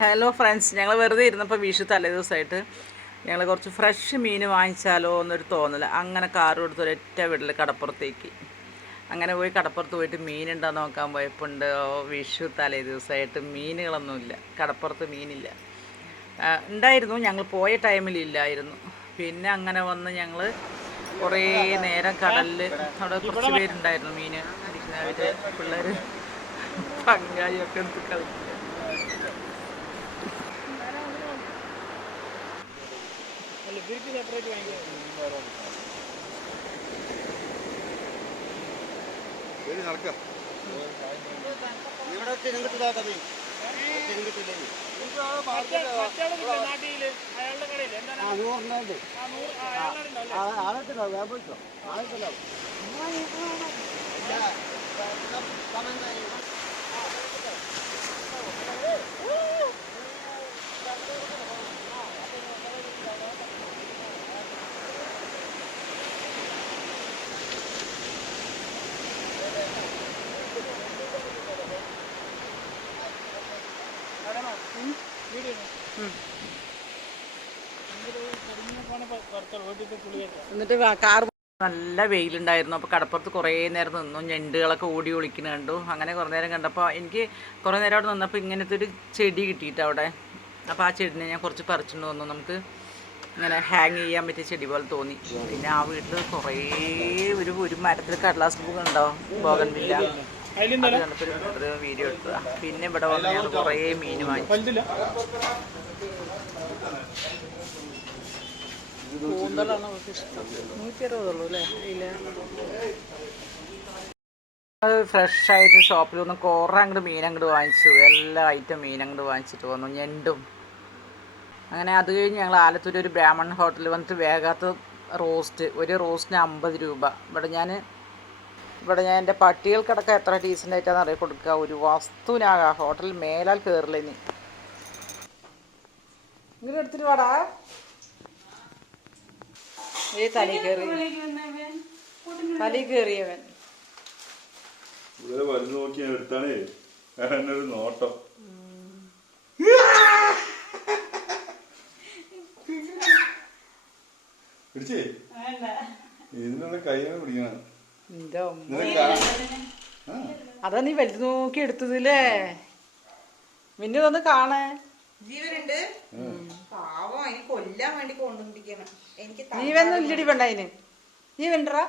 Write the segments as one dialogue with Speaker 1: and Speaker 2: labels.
Speaker 1: Hello friends ഞങ്ങൾ വെറുതെ ഇരുന്നപ്പോൾ വിഷു തലേ ദിവസമായിട്ട് ഞങ്ങൾ കുറച്ച് ഫ്രഷ് മീൻ വാങ്ങിച്ചാലോ എന്നൊരു തോന്നൽ അങ്ങനെ കാറ് കൊടുത്ത് ഒരൊറ്റ വീട്ടിൽ കടപ്പുറത്തേക്ക്. അങ്ങനെ പോയി കടപ്പുറത്ത് പോയിട്ട് മീനുണ്ടോ നോക്കാൻ പോയപ്പോൾ ഉണ്ട്. വിഷു തലേ ദിവസമായിട്ട് മീനുകളൊന്നുമില്ല. കടപ്പുറത്ത് മീനില്ല. ഉണ്ടായിരുന്നു. ഞങ്ങൾ പോയ ടൈമിൽ ഇല്ലായിരുന്നു. പിന്നെ അങ്ങനെ വന്ന് ഞങ്ങൾ കുറേ നേരം കടലിൽ അവിടെ കുറച്ച് പേരുണ്ടായിരുന്നു. മീൻ അവർ പിള്ളേർ പങ്കാളിയൊക്കെ എടുത്ത് കളിക്കുക
Speaker 2: ഇവിടെ ആ നൂറിനുണ്ട് ആളെത്തിണ്ടാവും ഞാൻ പോയിട്ടോ ആളെത്തിണ്ടാവും
Speaker 1: എന്നിട്ട് കാർ നല്ല വെയിലുണ്ടായിരുന്നു. അപ്പോൾ കടപ്പുറത്ത് കുറേ നേരം നിന്നു. ഞണ്ടുകളൊക്കെ ഓടി ഒളിക്കുന്ന കണ്ടു. അങ്ങനെ കുറേ നേരം കണ്ടപ്പോൾ എനിക്ക് കുറേ നേരം അവിടെ നിന്നപ്പോൾ ഇങ്ങനത്തെ ഒരു ചെടി കിട്ടിയിട്ട് അവിടെ. അപ്പോൾ ആ ചെടിനെ ഞാൻ കുറച്ച് പറിച്ചിട്ട് വന്നു. നമുക്ക് ഇങ്ങനെ ഹാങ് ചെയ്യാൻ പറ്റിയ ചെടി പോലെ തോന്നി. പിന്നെ ആ വീട്ടിൽ കുറേ ഒരു ഒരു മരത്തിൽ കടലാസ് പൂ ഉണ്ടാവും. ബോഗൻവില്ല അത് കണ്ടപ്പോൾ ഒരു ഒരു വീഡിയോ എടുത്തതാണ് പിന്നെ ഇവിടെ വന്ന് ഞാൻ കുറേ മീൻ വാങ്ങിച്ചു കൂന്തലാണ് അവർക്ക് ഇഷ്ടം? നൂറ്റി അറുപതുള്ളൂ അല്ലേ? ഇല്ല. ഫ്രഷ് ആയിട്ട് ഷോപ്പിൽ വന്ന് കുറേ അങ്ങോട്ട് മീൻ അങ്ങോട്ട് വാങ്ങിച്ചു. എല്ലാ ഐറ്റം മീൻ അങ്ങോട്ട് വാങ്ങിച്ചിട്ട് വന്നു. ഞണ്ടും. അങ്ങനെ അത് കഴിഞ്ഞ് ഞങ്ങൾ ആലത്തൂർ ഒരു ബ്രാഹ്മൺ ഹോട്ടലിൽ വന്നിട്ട് വേഗാത്ത റോസ്റ്റ് ഒരു റോസ്റ്റിന് അമ്പത് രൂപ. ഇവിടെ ഞാൻ ഇവിടെ ഞാൻ എന്റെ പട്ടികൾക്കടക്കം എത്ര ഡീസന്റ് ആയിട്ടാണ് അറിയാൻ കൊടുക്കുക. ഒരു വസ്തുവിനാകാ ഹോട്ടൽ മേലാൽ കയറില്ല നീ ഇങ്ങനെ എടുത്തിട്ട് വാടാ. ഏ തലയിൽ കയറി തലയിൽ കയറിയവൻ
Speaker 3: ഇവിടെ വലുത് നോക്കി ഞാൻ എടുത്താണേ. എന്നൊരു നോട്ടം. പിടിച്ചേ? ഇതിനുള്ള കൈയാണ് പിടിക്കണം.
Speaker 1: അതാ നീ വലുത് നോക്കി എടുത്തതില്ലേ മിന്നു ഒന്ന് കാണേ.
Speaker 4: ജീവനുണ്ട് പാവം അതിന് കൊല്ലാൻ വേണ്ടി കൊണ്ടുവന്നിരിക്കണം എനിക്ക്
Speaker 1: ജീവനൊന്നും ഇല്ലടി വേണ്ട അതിന്. ജീവൻറാ.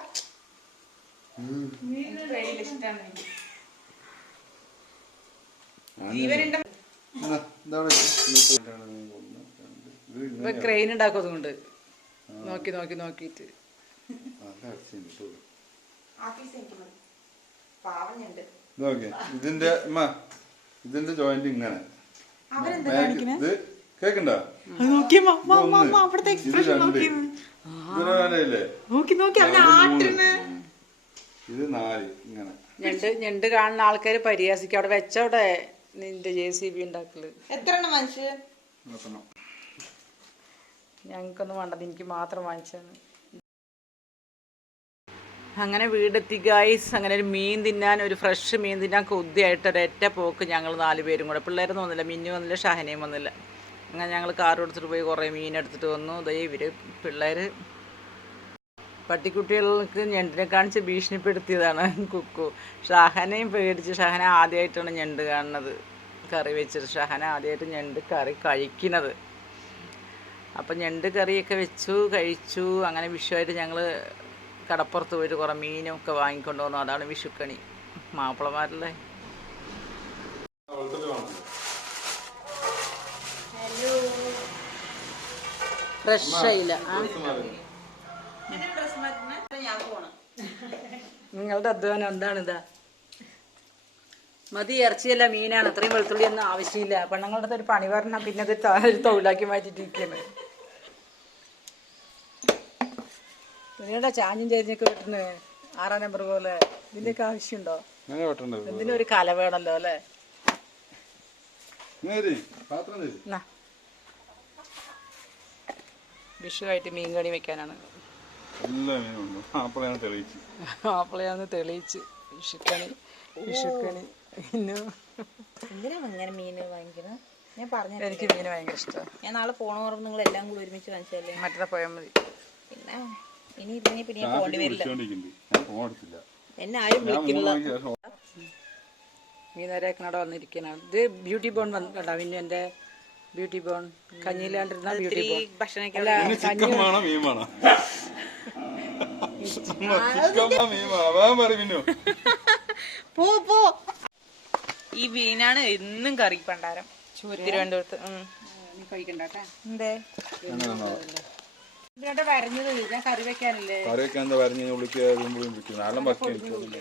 Speaker 4: ജീവനുണ്ട്
Speaker 1: ക്രെയിൻ ഉണ്ടാക്കും അതുകൊണ്ട്. നോക്കി നോക്കി നോക്കിയിട്ട്.
Speaker 3: ഇതിന്റെ അമ്മ ഇതിന്റെ ജോയിന്റ് ഇങ്ങനെ. ഇത് കേക്കണ്ടോ? ഇത് നാല് ഇങ്ങനെ.
Speaker 1: ഞണ്ട് ഞണ്ട് കാണുന്ന ആൾക്കാര് പരിഹാസിക്കും. അവിടെ വെച്ചവിടെ നിന്റെ ജെ സി ബി ഉണ്ടാക്കൽ.
Speaker 4: എത്ര മനുഷ്യ മനുഷ്യൻ
Speaker 1: ഞങ്ങൾക്കൊന്നും വേണ്ടത് എനിക്ക് മാത്രം വാങ്ങിച്ചാണ് അങ്ങനെ വീടെത്തി ഗൈസ് അങ്ങനെ ഒരു മീൻ തിന്നാൻ ഒരു ഫ്രഷ് മീൻ തിന്നാൻ കൊതിയായിട്ട് ഒരൊറ്റ പോക്ക് ഞങ്ങൾ നാല് പേരും കൂടെ. പിള്ളേരൊന്നും വന്നില്ല മിന്നു വന്നില്ല ഷഹനയും വന്നില്ല. അങ്ങനെ ഞങ്ങൾ കാർ എടുത്തിട്ട് പോയി കുറേ മീൻ എടുത്തിട്ട് വന്നു. ദേ ഇവർ പിള്ളേർ പട്ടിക്കുട്ടികൾക്ക് ഞണ്ടിനെ കാണിച്ച് ഭീഷണിപ്പെടുത്തിയതാണ് കുക്കു. ഷഹനയും പേടിച്ച് ഷഹന ആദ്യമായിട്ടാണ് ഞണ്ട് കാണുന്നത്. കറി വെച്ചിട്ട് ഷഹന ആദ്യമായിട്ട് ഞണ്ട് കറി കഴിക്കുന്നത്. അപ്പം ഞണ്ട് കറിയൊക്കെ വെച്ചു കഴിച്ചു. അങ്ങനെ വിഷുവായിട്ട് ഞങ്ങൾ കടപ്പുറത്ത് പോയിട്ട് കുറേ മീനൊക്കെ ഒക്കെ വാങ്ങിക്കൊണ്ട് വന്നു. അതാണ് വിഷുക്കണി. മാപ്പിളമാരല്ലേ? ഫ്രഷ് ആയില്ല. നിങ്ങളുടെ അധ്വാനം എന്താണിതാ? മതി ഇറച്ചിയല്ല മീനാണ്. അത്രയും വെളുത്തുള്ളി ഒന്നും ആവശ്യമില്ല. പെണ്ണുങ്ങളുടെ ഒരു പണി പറഞ്ഞാൽ പിന്നെ അത് തൊഴിലാക്കി മാറ്റിട്ടിരിക്കുകയാണ് ചാഞ്ഞും വെട്ടുന്നത് ആറാം നമ്പർ പോലെ ഇതിന്റെയൊക്കെ ആവശ്യമുണ്ടോ? കല അല്ലേ? വിഷുവായിട്ട് മീൻ കണി വെക്കാനാണ്.
Speaker 3: എല്ലാ മീനും ഉണ്ട്? അപ്പോൾ തെളിയിച്ചു.
Speaker 1: മാപ്പിളയാന്ന് തെളിയിച്ച്. വിഷുക്കണി വിഷുക്കണി. പിന്നെ
Speaker 4: എന്തിനാ അങ്ങനെ മീൻ വാങ്ങിക്കുന്നത്? ഞാൻ പറഞ്ഞു
Speaker 1: എനിക്ക് മീൻ ഭയങ്കര ഇഷ്ടമാണ്.
Speaker 4: ഞാൻ നാളെ പോണ പറഞ്ഞ് നിങ്ങൾ എല്ലാം കൂടി ഒരുമിച്ച് വാങ്ങിച്ചല്ലേ
Speaker 1: മറ്റേ പോയാൽ മതി.
Speaker 4: പിന്നെ ഇനി ഇല്ലെങ്കിൽ പിന്നെ വരില്ല. എന്നെ ആരും
Speaker 1: വന്നിരിക്കാനാണ് ഇത് ബ്യൂട്ടി ബോൺ വന്നിട്ടുണ്ടോ പിന്നെ എന്റെ ബ്യൂട്ടി ബോൺ കഞ്ഞിയിലാണ്ടിരുന്ന ബ്യൂട്ടി ബോൺ
Speaker 3: ഭക്ഷണം
Speaker 4: പോ പോ. ഈ മീനാണ് എന്നും കറി പണ്ടാരം. തിരുവനന്തപുരത്ത്.
Speaker 1: കഴിക്കണ്ടേ വരഞ്ഞത് ഞാൻ കറി വെക്കാനല്ലേ?
Speaker 3: കറി വെക്കാൻ എന്താ പറഞ്ഞു ഉള്ളിക്ക് വിളിക്കും നാളെ ഭക്ഷണം കഴിക്കും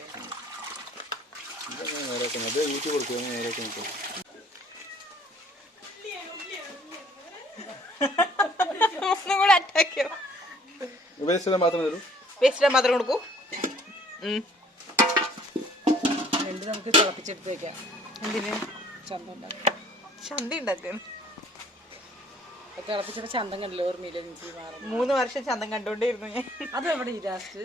Speaker 3: നേരെ യൂട്യൂബ് കൊടുക്കുക നേരെ നിൽക്കും
Speaker 4: ഒന്നും കൂടെ അറ്റാക്ക്
Speaker 3: ഉപേക്ഷിച്ചാൽ മാത്രമേ തരൂ.
Speaker 4: വേസ്റ്റ് മാത്രം കൊടുക്കൂ.
Speaker 1: രണ്ട് നമുക്ക് തിളപ്പിച്ചെടുത്തേക്കാം
Speaker 4: എന്തിന്?
Speaker 1: ചന്ത ഉണ്ടാക്കാം.
Speaker 4: ചന്ത ഉണ്ടാക്കാണ്.
Speaker 1: ചന്തം കണ്ടില്ല? ഓർമ്മയില്ല എനിക്ക് മാറും
Speaker 4: മൂന്ന് വർഷം ചന്തം കണ്ടോണ്ടിരുന്നു ഞാൻ.
Speaker 1: അത് എവിടെ ലാസ്റ്റ്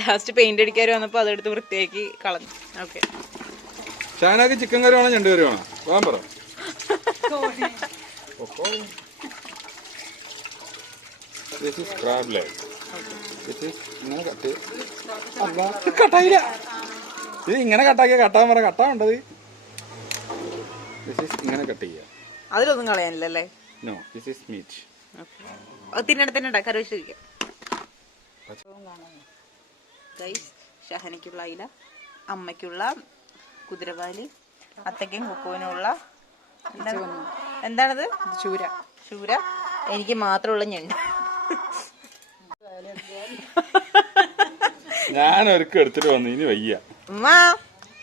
Speaker 4: ലാസ്റ്റ് പെയിന്റ് അടിക്കാൻ വന്നപ്പോ അതെടുത്ത് വൃത്തിയാക്കി കളഞ്ഞു. ഓക്കെ
Speaker 3: ഷാനാക്ക് ചിക്കൻ കറി വേണോ ഞണ്ട് കറി വേണോ? പറ. This is crab leg this is ഇങ്ങനെ കട്ട് അല്ല കട്ടായില്ല. ഇത് ഇങ്ങനെ കട്ടാക്കിയ കട്ടാൻ പറ കട്ടാണ്ടത് ദിസ് ഈസ് ഇങ്ങനെ കട്ട് ചെയ്യുക
Speaker 4: അതിലൊന്നും കളയാനില്ലല്ലേ?
Speaker 3: നോ ദിസ് ഈസ് മീറ്റ്
Speaker 4: അത് തിന്നെടുത്തന്നെ ഉണ്ടാക്കാം കറി വെച്ചിരിക്കാം. ഗൈസ് ഷഹനയ്ക്കുള്ള അയില അമ്മയ്ക്കുള്ള കുതിരപാലി അത്തയ്ക്കും കുക്കുവിനുള്ള എന്താണ്? എന്താണത്?
Speaker 1: ചൂര.
Speaker 4: ചൂര. എനിക്ക് മാത്രമുള്ള ഞണ്ട്
Speaker 3: ഞാൻ ഒരുക്കം എടുത്തിട്ട് വന്നു. ഇനി വയ്യ.
Speaker 4: ഉമ്മ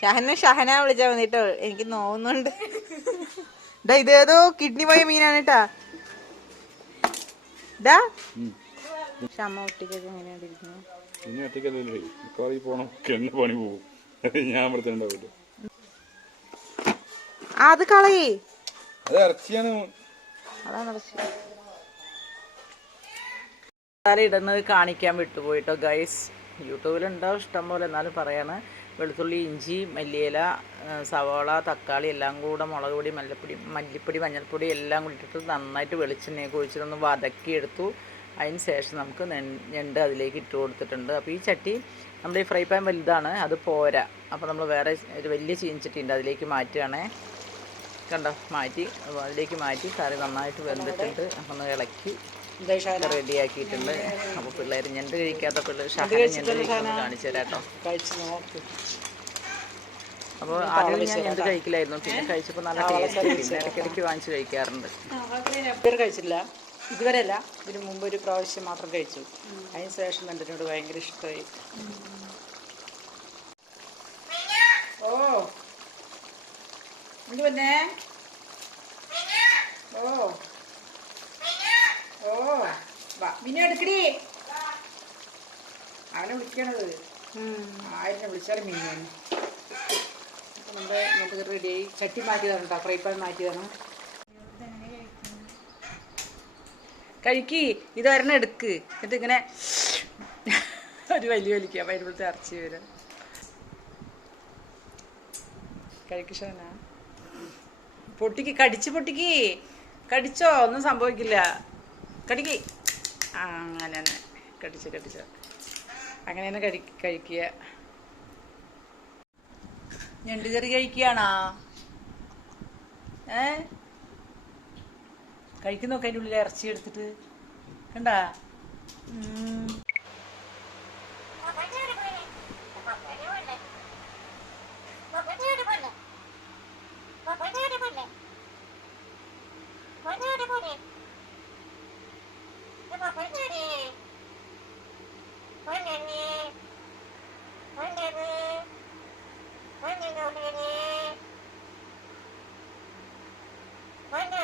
Speaker 4: ഷഹന ഷഹന വിളിച്ചാ വന്നിട്ടോ. എനിക്ക് നോവുന്നുണ്ട്. ഡാ ഇതേതോ കിഡ്നി പോയ മീനാണ് കേട്ടാ. ഡാ ക്ഷമ ഒട്ടിക്കൊക്കെ
Speaker 3: ഇനി ഒറ്റയ്ക്കല്ലേ മിക്കവാറും പോണം. പണി പോകും. ഞാൻ
Speaker 4: അത് കളയേ.
Speaker 3: അത് ഇറച്ചിയാണ്.
Speaker 4: അതാണ് പ്രശ്നം
Speaker 1: മസാല ഇടുന്നത് കാണിക്കാൻ വിട്ടുപോയിട്ടോ ഗൈസ് യൂട്യൂബിലുണ്ടാവും ഇഷ്ടം പോലെ എന്നാലും പറയാണ്. വെളുത്തുള്ളി ഇഞ്ചി മല്ലിയില സവാള തക്കാളി എല്ലാം കൂടെ മുളക് പൊടി മല്ലിപ്പൊടി മല്ലിപ്പൊടി മഞ്ഞൾപ്പൊടി എല്ലാം കൂടി നന്നായിട്ട് വെളിച്ചെണ്ണയൊക്കെ ഒഴിച്ചിട്ടൊന്ന് വതക്കിയെടുത്തു. അതിന് ശേഷം നമുക്ക് ഞണ്ട് അതിലേക്ക് ഇട്ട് കൊടുത്തിട്ടുണ്ട്. അപ്പോൾ ഈ ചട്ടി നമ്മുടെ ഈ ഫ്രൈ പാൻ വലുതാണ് അത് പോരാ. അപ്പോൾ നമ്മൾ വേറെ ഒരു വലിയ ചീനച്ചട്ടി ഉണ്ട് അതിലേക്ക് മാറ്റുകയാണേ. കണ്ടോ? മാറ്റി അതിലേക്ക് മാറ്റി കറി നന്നായിട്ട് വെന്തിട്ടുണ്ട്. അപ്പം ഒന്ന് ഇളക്കി റെഡിയാക്കിയിട്ടുണ്ട്. അപ്പോൾ പിള്ളേർ ഞണ്ട് കഴിക്കാത്ത പിള്ളേർ ഷഹന ഞണ്ട് കഴിക്കുന്നത് കാണിച്ചു അപ്പോൾ ആദ്യം ഞാൻ ഞണ്ട് കഴിക്കില്ലായിരുന്നു. പിന്നെ കഴിച്ചപ്പോൾ നല്ല ടേസ്റ്റ് പിന്നെ ഇടയ്ക്കിടയ്ക്ക് വാങ്ങിച്ച് കഴിക്കാറുണ്ട്.
Speaker 5: ഇതുവരെ അല്ല. ഇതിനു മുമ്പ് ഒരു പ്രാവശ്യം മാത്രം കഴിച്ചു. അതിന് ശേഷം എന്തിനോട് ഭയങ്കര ഇഷ്ടമായി. ഓ. എന്ത് പിന്നെ? ഓ. അവനെ വിളിച്ചാലും റെഡിയായി ചട്ടി ഫ്രൈ പാൻ കഴിക്ക്. ഇത് ഒരെണ്ണം എടുക്ക്. എന്നിട്ട് ഇങ്ങനെ ഒരു വലിയ വലിക്കുക അതിന്റെ ഇറച്ചി വരും. കഴിക്കഷന പൊട്ടിക്ക്. കടിച്ച് പൊട്ടിക്ക്. കടിച്ചോ? ഒന്നും സംഭവിക്കില്ല. കടിക്ക്. അങ്ങനെ തന്നെ. കടിച്ച് കടിച്ച്. അങ്ങനെ തന്നെ കഴി കഴിക്കുക. ഞണ്ട് കറി കഴിക്കുകയാണോ? ഏ? കഴിക്കുന്നൊക്കെ അതിന്റെ ഉള്ളിൽ ഇറച്ചി എടുത്തിട്ട്. കണ്ടാ? Bye
Speaker 6: now.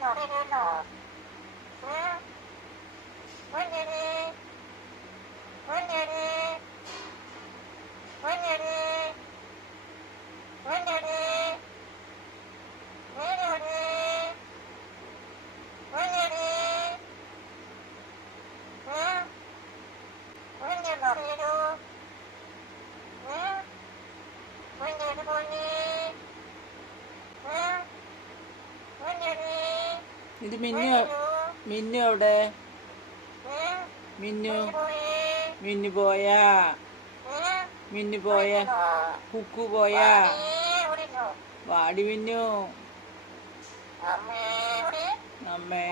Speaker 6: 伸びるの。
Speaker 1: う ഇത് മിന്നു മിന്നു എവിടെ? മിന്നു. മിന്നു പോയാ. മിന്നു പോയ? കുക്കു പോയാ? വാടി മിന്നു. അമ്മേ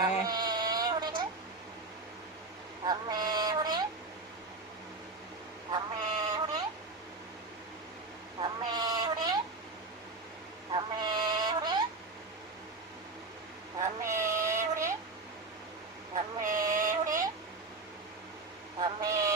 Speaker 1: അമ്മേ Amen. Amen.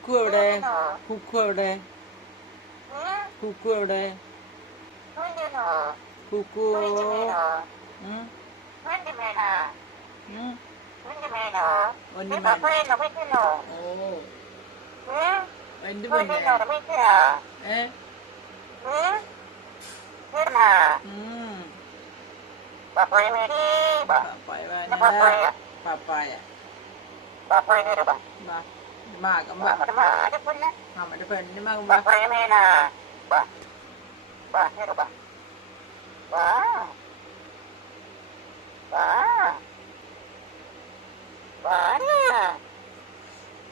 Speaker 1: കുക്കു എവിടെ? കുക്കു എവിടെ? കുക്കു എവിടെ? കുക്കു. എന്റെ ഏ. പപ്പായ വേണ്ട. പപ്പായ. ബാ. മകൻ. നമ്മുടെ പെണ്ണിന് മകൻ ബാ.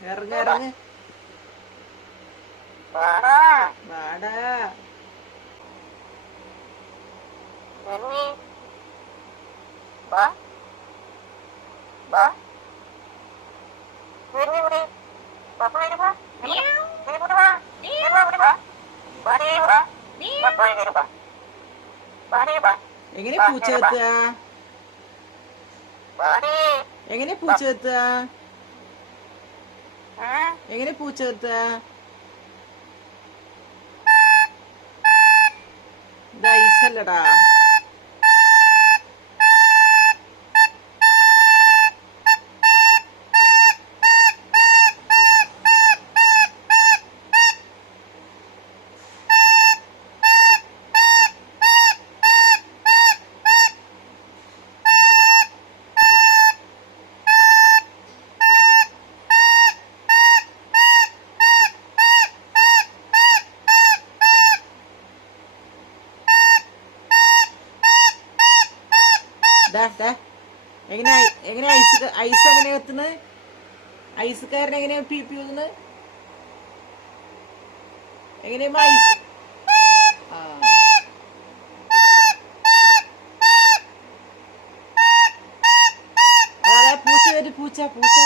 Speaker 1: ഇറങ്ങ്. വാ. വാടാ എങ്ങനെ പൂച്ച എത്തുക? എങ്ങനെ പൂച്ച എത്തുക? എങ്ങനെ പൂച്ച എത്തുക? ഇത് എങ്ങനെ എങ്ങനെ ഐസ് ഐസ് എങ്ങനെ എത്തുന്നത് ഐസുകാരൻ എങ്ങനെയാ പി പി ഊതുന്നത് എങ്ങനെയാ ഐസ് ആ. പൂച്ച വരും പൂച്ച പൂച്ച.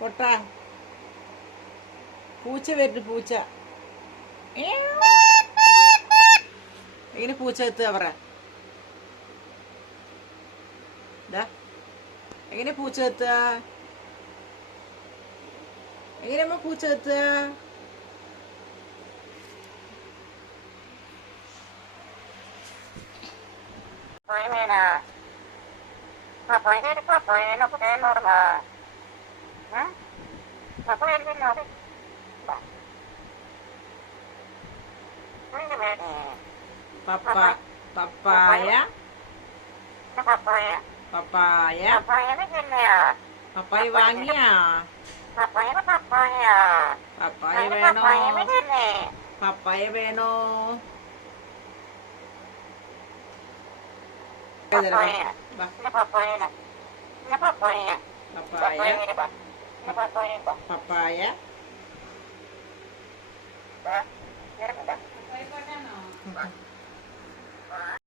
Speaker 1: പൊട്ടാ. പൂച്ച വരുന്നു പൂച്ച. എങ്ങനെ പൂച്ച എത്തുക പറ. എങ്ങനെ പൂച്ച എത്തുക? എങ്ങനെയമ്മ പൂച്ച എത്തുക? പപ്പ പപ്പായ പപ്പായ പപ്പായ വാങ്ങിയാ പപ്പായ വേണോ പപ്പായ വേണോ വാ, പപ്പായ പപ്പായ
Speaker 5: പപ്പായ